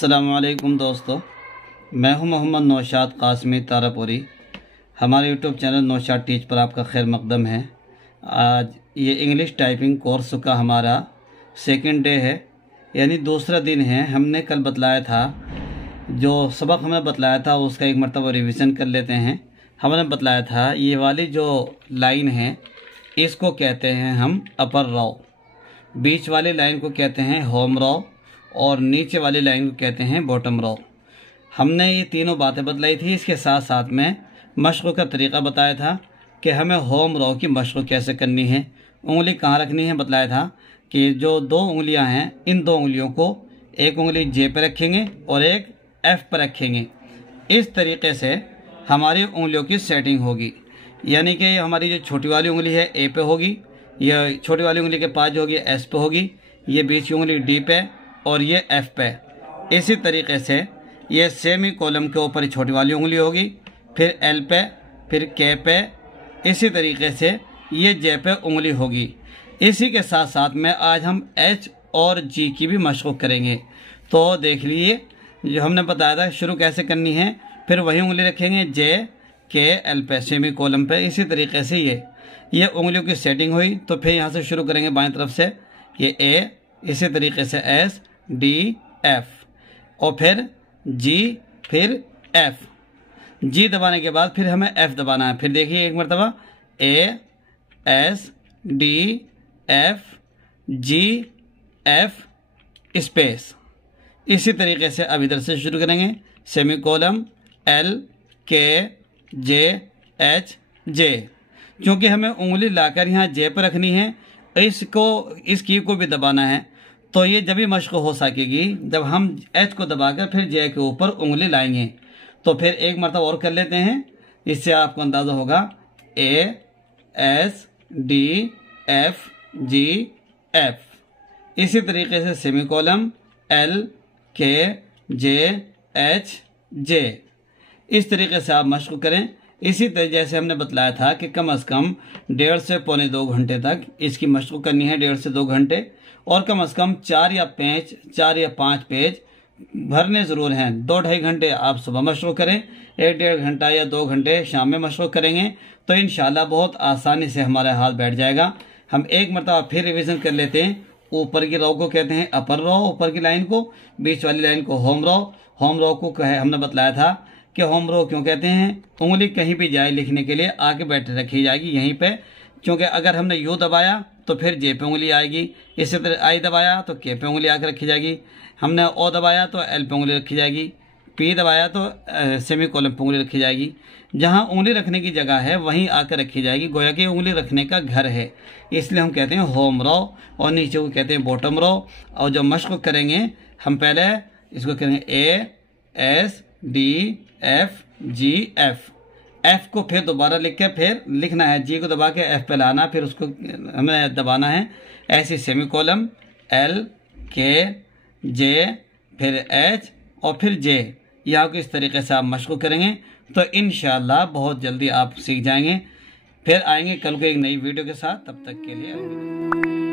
अस्सलामुअलैकुम दोस्तों, मैं हूं मोहम्मद नौशाद कासमी तारापुरी। हमारे यूट्यूब चैनल नौशाद टीच पर आपका खैर मकदम है। आज ये इंग्लिश टाइपिंग कोर्स का हमारा सेकंड डे है, यानी दूसरा दिन है। हमने कल बतलाया था, जो सबक हमने बतलाया था उसका एक मरतबा रिवीजन कर लेते हैं। हमने बतलाया था ये वाली जो लाइन है इसको कहते हैं हम अपर रो, बीच वाली लाइन को कहते हैं होम रो और नीचे वाली लाइन को कहते हैं बॉटम रो। हमने ये तीनों बातें बतलाई थी। इसके साथ साथ में मशक़ का तरीक़ा बताया था कि हमें होम रो की मशक़ कैसे करनी है, उंगली कहाँ रखनी है। बतलाया था कि जो दो उंगलियां हैं, इन दो उंगलियों को एक उंगली जे पे रखेंगे और एक एफ़ पर रखेंगे। इस तरीक़े से हमारी उंगलियों की सेटिंग होगी, यानी कि हमारी जो छोटी वाली उंगली है ए पे होगी, यह छोटी वाली उंगली के पास जो होगी एस पे होगी, ये बीच की उंगली डी पे और ये एफ पे। इसी तरीके से ये सेमी कॉलम के ऊपर छोटी वाली उंगली होगी, फिर एल पे, फिर के पे। इसी तरीके से ये जे पे उंगली होगी। इसी के साथ साथ में आज हम एच और जी की भी मशक़ करेंगे। तो देख लीजिए, जो हमने बताया था शुरू कैसे करनी है, फिर वही उंगली रखेंगे जे के एल पे, सेमी कॉलम पे। इसी तरीके से ये उंगलियों की सेटिंग हुई। तो फिर यहाँ से शुरू करेंगे बाएं तरफ से, ये ए, इसी तरीके से एस डी एफ और फिर जी, फिर एफ। जी दबाने के बाद फिर हमें एफ दबाना है। फिर देखिए एक मरतबा A S D F G F space. इसी तरीके से अब इधर से शुरू करेंगे, सेमी कॉलम एल के जे एच जे। क्योंकि हमें उंगली लाकर यहाँ जे पर रखनी है, इस की को भी दबाना है, तो ये जब भी मशक़ हो सकेगी जब हम एच को दबाकर फिर जे के ऊपर उंगली लाएंगे। तो फिर एक मरतबा और कर लेते हैं, इससे आपको अंदाज़ा होगा। A S D F G F. इसी तरीके से सेमी कॉलम एल के जे एच जे। इस तरीके से आप मशक़ करें। इसी तरह जैसे हमने बतलाया था कि कम से कम 1.5 से पौने 2 घंटे तक इसकी मशक़ करनी है, 1.5 से 2 घंटे। और कम से कम 4 या 5 पेज भरने ज़रूर हैं। 2-2.5 घंटे आप सुबह मशक़ करें, 1-1.5 घंटा या 2 घंटे शाम में मशक़ करेंगे, तो इंशाल्लाह बहुत आसानी से हमारा हाथ बैठ जाएगा। हम एक मरतबा फिर रिवीजन कर लेते हैं। ऊपर की रो को कहते हैं अपर रो, ऊपर की लाइन को, बीच वाली लाइन को होम रो। होम रो को हमने बतलाया था कि होम रो क्यों कहते हैं। उंगली कहीं भी जाए लिखने के लिए आके बैठे रखी जाएगी यहीं पे, क्योंकि अगर हमने यू दबाया तो फिर जे पे उंगली आएगी। इसी तरह आई दबाया तो के पे उंगली आकर रखी जाएगी। हमने ओ दबाया तो एल पे उंगली रखी जाएगी। पी दबाया तो सेमी कॉलम पे उंगली रखी जाएगी। जहाँ उंगली रखने की जगह है वहीं आकर रखी जाएगी, गोया कि उंगली रखने का घर है। इसलिए हम कहते हैं होम रो और नीचे को कहते हैं बॉटम रो। और जो मशक़ करेंगे हम पहले इसको करेंगे A S D F G F. F को फिर दोबारा लिख के फिर लिखना है, जी को दबा के एफ पे लाना, फिर उसको हमें दबाना है। ऐसे सेमी कॉलम एल के जे फिर एच और फिर जे। यहाँ को इस तरीके से आप मशक़ करेंगे तो इंशाल्लाह बहुत जल्दी आप सीख जाएंगे। फिर आएंगे कल को एक नई वीडियो के साथ। तब तक के लिए